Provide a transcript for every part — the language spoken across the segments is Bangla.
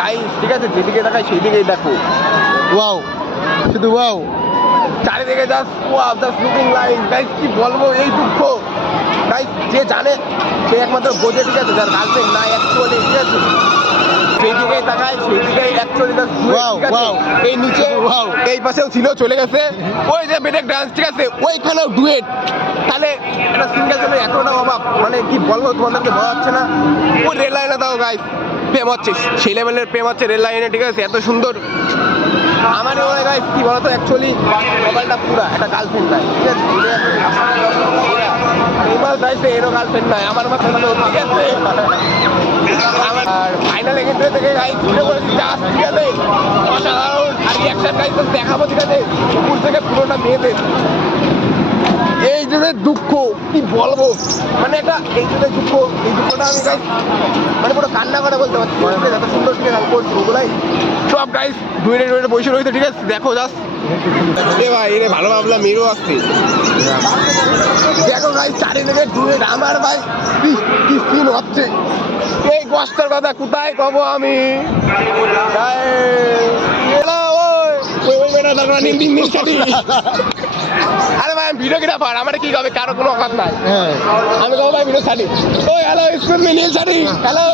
গাইস ঠিক আছে, যেদিকে তাকাই সেই দিকেই দেখো, ওয়াও, শুধু ওয়াও। চারিদিকে just wow, just looking like. Guys কি বলবো এই দুঃখ, গাইস যে জানে সে একমাত্র বোঝে, ঠিক আছে, যার গার্লফ্রেন্ড নাই অ্যাকচুয়ালি, ঠিক আছে, সেই দিকেই তাকায় সেই দিকেই অ্যাকচুয়ালি জাস্ট Wow, wow. এই নিচে Wow. এই পাশেও ছিল, চলে গেছে ওই যে বেটেক ডান্স, ঠিক আছে, ওইখানেও ডুয়েট। তাহলে একটা সিঙ্গেল ছেলের এতটা অভাব, মানে কি বলবো তোমাদেরকে বলা যাচ্ছে না। ওই রেল লাইনে দাও গাইস প্রেম হচ্ছে, সেই লেভেলের প্রেম হচ্ছে রেল লাইনে, ঠিক আছে, এত সুন্দর। আমার মনে হয় গাইস কি বলতো, অ্যাকচুয়ালি মোবাইলটা পুরা একটা গার্লফ্রেন্ড নাই, ঠিক আছে, এবার যাইতে এরও গার্লফ্রেন্ড নাই আমার মাথায়, ঠিক আছে। আর ফাইনাল এখান থেকে গাইস ঘুরে পড়েছি জাস্ট, ঠিক আছে, অসাধারণ। আর অ্যাকশন গাইস দেখাবো, ঠিক আছে, উপর থেকে পুরোটা মেয়েদের। এই যে দুঃখ কি বলবো, মানে এটা এই যে দুঃখ, এই দুঃখটা আমি গাইস মানে পুরো কান্না করে বলতে পারছি, এত সুন্দর ঠিক আছে করছি ওগুলাই সব গাইস ডুয়েটে ডুয়েটে বসে রয়েছে, ঠিক আছে, দেখো জাস্ট। এ ভাই এরে ভালো ভাবলাম মেয়েরও আসছে, দেখো গাইস চারিদিকে ডুয়েট, আমার ভাই কি সিন হচ্ছে। এই কষ্টের কথা কোথায় কব আমি। আরে ভাই আমি ভিডিও গ্রাফার, আমার কি হবে, কারো কোনো অকাত নাই। আমি কব ভাই ভিডিও ছাড়ি। ওই হ্যালো এক্সকিউজ মি, নীল ছাড়ি, হ্যালো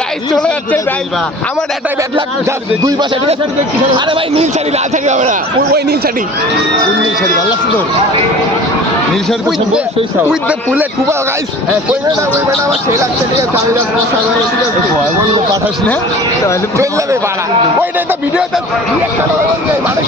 গাইস চলে যাচ্ছে ভাই, আমার এটাই ব্যাড লাগ, জাস্ট দুই পাশে, ঠিক আছে। আরে ভাই নীল ছাড়ি, লাল ছাড়ি হবে না, ওই নীল ছাড়ি, নীল শাড়ি ভালো লাগছে তোর? নীল শাড়ি তো with the bullet Quba guys, ওই মেয়েটা আমার সেই লাগছে, ঠিক আছে, আমি জাস্ট বসা করে, ঠিক আছে, পাঠাস না চলে যাবে বাড়া, ওইটাই তো ভিডিওতে রিঅ্যাকশন হবে, মানে